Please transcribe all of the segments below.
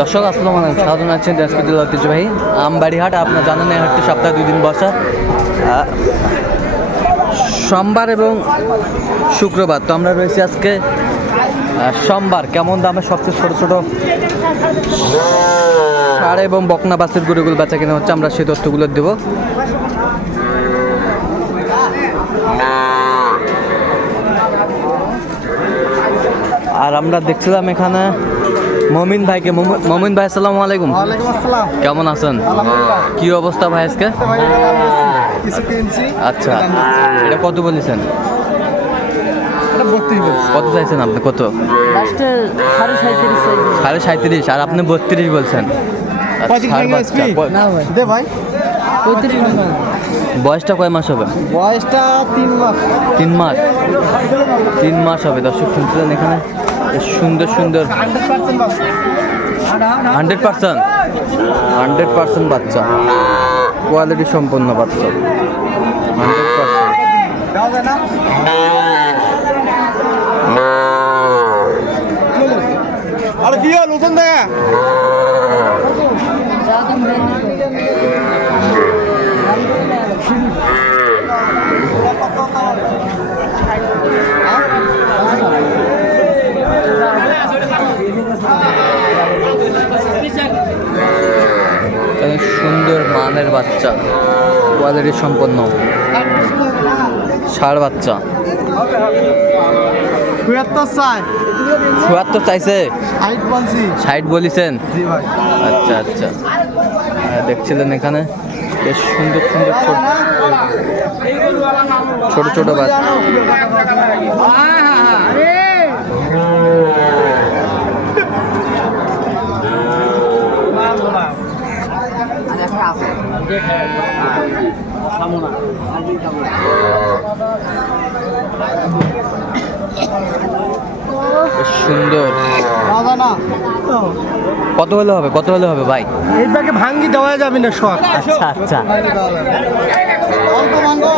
দর্শক, আসসালামু আলাইকুম। স্বাগত আছেন দিনাজপুর ঐতিহ্যবাহী আমবাড়ি হাট আপনার জানেন এই হাটটি সপ্তাহে দুই দিন বসা। সোমবার এবং শুক্রবার। তো আমরা রয়েছি আজকে সোমবার। কেমন দামে সবচেয়ে ছোট ছোট সার এবং বকনা বাসের গরুগুলো বেচা কিনা হচ্ছে, আমরা সেই তথ্যগুলো দেবো। আর আমরা দেখছিলাম এখানে মমিন ভাইকে মমিন ভাই আসসালামু আলাইকুম। ওয়ালাইকুম আসসালাম। কেমন আছেন? কি অবস্থা ভাই আজকে? আচ্ছা। এটা কত বলেছেন? এটা বত্রিশ বলছি। কত চাইছেন আপনি? কত? লাস্টে সাড়ে সাঁত্রিশ সাড়ে সাঁত্রিশ আর আপনি বত্রিশ বলছেন। আচ্ছা, বয়সটা কয় মাস হবে? বয়সটা তিন মাস। তিন মাস। তিন মাস হবে দর্শক শুনছিলেন এখানে? সুন্দর সুন্দর। Hundred percent. হান্ড্রেড পার্সেন্ট বাচ্চা। কোয়ালিটি সম্পন্ন বাচ্চা। Hundred percent. আরে কি ওখান বাচ্চা কোয়ালিটি সম্পন্ন। ষাড় বাচ্চা। চুয়াত্তর চাইছে? ষাট বলিছেন? আচ্ছা আচ্ছা। হ্যাঁ, দেখছিলেন এখানে। বেশ সুন্দর সুন্দর ছোট ছোট বাচ্চা। সুন্দর। কত হলে হবে? কত হলে হবে ভাই? এই ব্যাগে ভাঙ্গি দেওয়া যাবে না শখ আচ্ছা আচ্ছা। অল্প ভাঙ্গো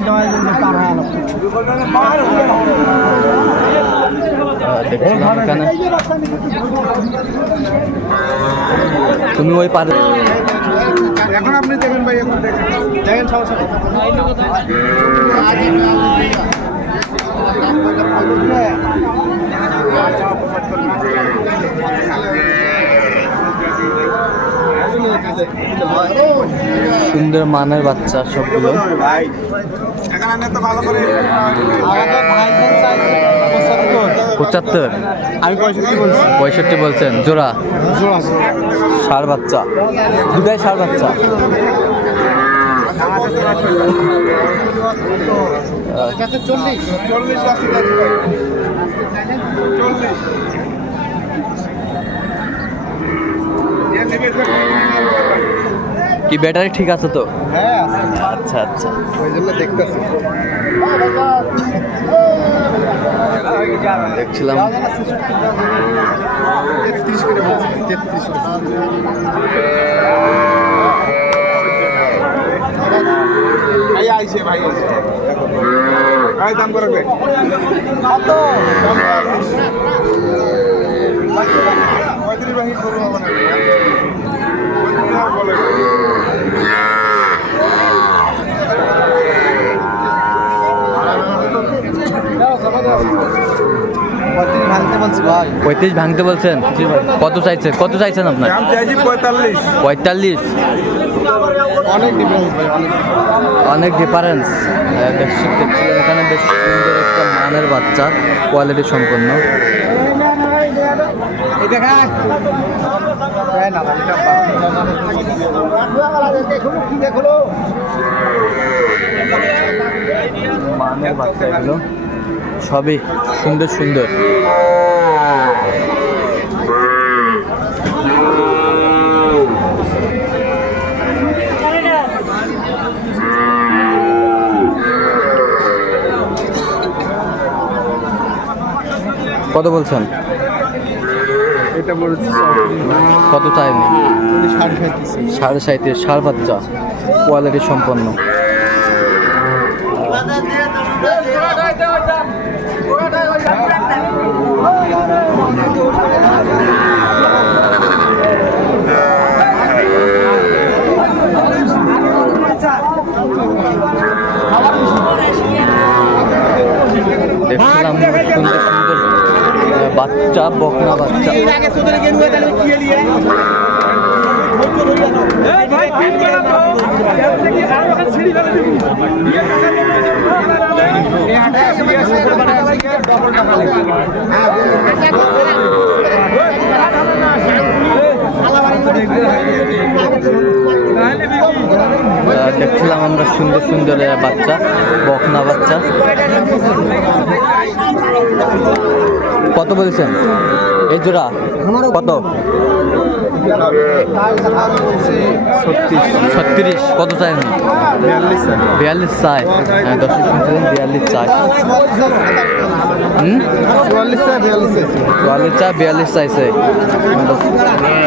দেওয়া যাবে দেখছিলাম এখানে। তুমি ওই পারে এখন আপনি দেখেন ভাই এখন দেখেন। দেখেন সমস্যা সুন্দর মানের বাচ্চা সবগুলো। ভাই এখন আমি তো ভালো করে। পঁচাত্তর। আমি পঁয়ষট্টি বলছি। পঁয়ষট্টি বলছেন জোড়া? জোড়া ষাড় বাচ্চা। দুটাই ষাড় বাচ্চা? চল্লিশ। চল্লিশ চল্লিশ। কি ব্যাটারি ঠিক আছে তো? হ্যাঁ আচ্ছা আচ্ছা। ওই জন্য দেখতেছি। দেখছিলাম। ভাই দাম কত পঁয়ত্রিশ করব বলে বলছি ভাই পঁয়ত্রিশ ভাঙতে বলছেন? কত চাইছেন কত চাইছেন আপনার? পঁয়তাল্লিশ। পঁয়তাল্লিশ? অনেক ডিফারেন্স ভাই অনেক। অনেক ডিফারেন্স দেখছিলেন এখানে বেশ সুন্দর একটা মানের বাচ্চা কোয়ালিটি সম্পন্ন। দেখুন মানের বাচ্চা এগুলো। সবই সুন্দর সুন্দর। কত বলছেন? এটা বলেছি কত চাইনি সাড়ে সাঁত্রিশ সাড়ে সাঁত্রিশ সার বাচ্চা কোয়ালিটি সম্পন্ন। দেখছিলাম সুন্দর সুন্দর বাচ্চা বকনা বাচ্চা আহ, দেখছিলাম আমরা সুন্দর সুন্দর বাচ্চা বকনা বাচ্চা। কত বলছেন? এই জোড়া কত? ছত্রিশ। কত চাই। বিয়াল্লিশ চাই। হ্যাঁ দর্শক শুনছিলেন বিয়াল্লিশ চাই। চুয়াল্লিশ চা বিয়াল্লিশ চাইছে।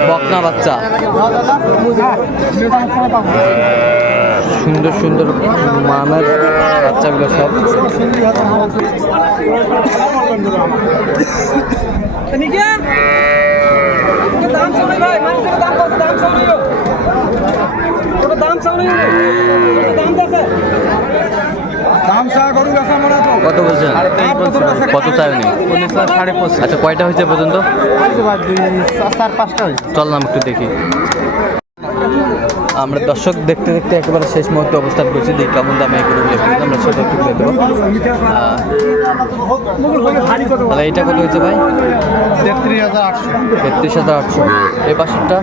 বকনা বাচ্চা। সুন্দর সুন্দর মানের বাচ্চাগুলো সব। দাম চা গরু বেচা মনে তো কত বলছেন? কত পঁচিশ আচ্ছা কয়টা হয়েছে পর্যন্ত চার পাঁচটা হয়েছে চললাম একটু দেখি। আমরা দর্শক দেখতে দেখতে একেবারে শেষ মুহূর্তে অবস্থান করছি। দেখি কেমন দামে এগুলো। আমরা সেটা একটু তুলে দেবো তাহলে এইটা কত হয়েছে ভাই? তেত্রিশ হাজার আটশো তেত্রিশ হাজার আটশো। এই পাশেরটা?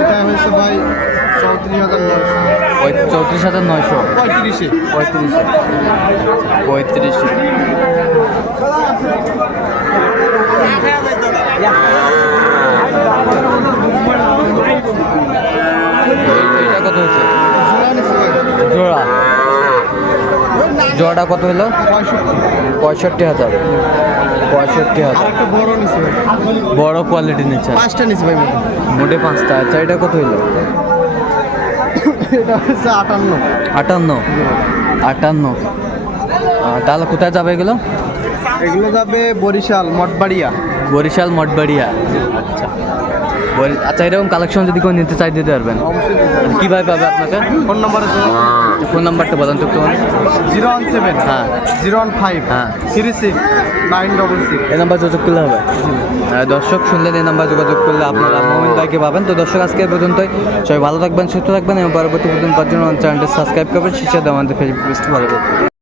এটা হয়েছে ভাই চৌত্রিশ হাজার নয়শো। ওই চৌত্রিশ হাজার নয়শো পঁয়ত্রিশে। পঁয়ত্রিশে। পঁয়ত্রিশে কত জোড়া। জোড়াটা কত হলো? পঁয়ষট্টি হাজার। পঁয়ষট্টি হাজার। বড় কোয়ালিটি নিচ্ছে। পাঁচটা নিচে ভাই মোটে পাঁচটা। আচ্ছা এটা কত হলো? এটা হচ্ছে আটান্ন। আটান্ন? আটান্ন। তাহলে কোথায় যাবে এগুলো? এগুলো যাবে বরিশাল মঠবাড়িয়া। বরিশাল মঠবাড়িয়া। আচ্ছা। আচ্ছা এরকম কালেকশন যদি কেউ নিতে চাই দিতে পারবেন। অবশ্যই কীভাবে পাবে আপনাকে? ফোন নাম্বার ফোন নাম্বারটা বলেন তো একটু জিরো ওয়ান সেভেন হ্যাঁ। জিরো ওয়ান ফাইভ হ্যাঁ। Three six nine double six. এই নাম্বার যোগাযোগ করলে হবে? আহ, দর্শক শুনলেন এই নাম্বার যোগাযোগ করলে আপনারা মোমিন ভাইকে পাবেন। তো দর্শক আজকে পর্যন্তই। সবাই ভালো থাকবেন সুস্থ থাকবেন এবং পরবর্তী পর্যন্ত চ্যানেলটি সাবস্ক্রাইব করবেন। শিক্ষা দেওয়া আমাদের ফেসবুক পেজটি ভালো করবেন।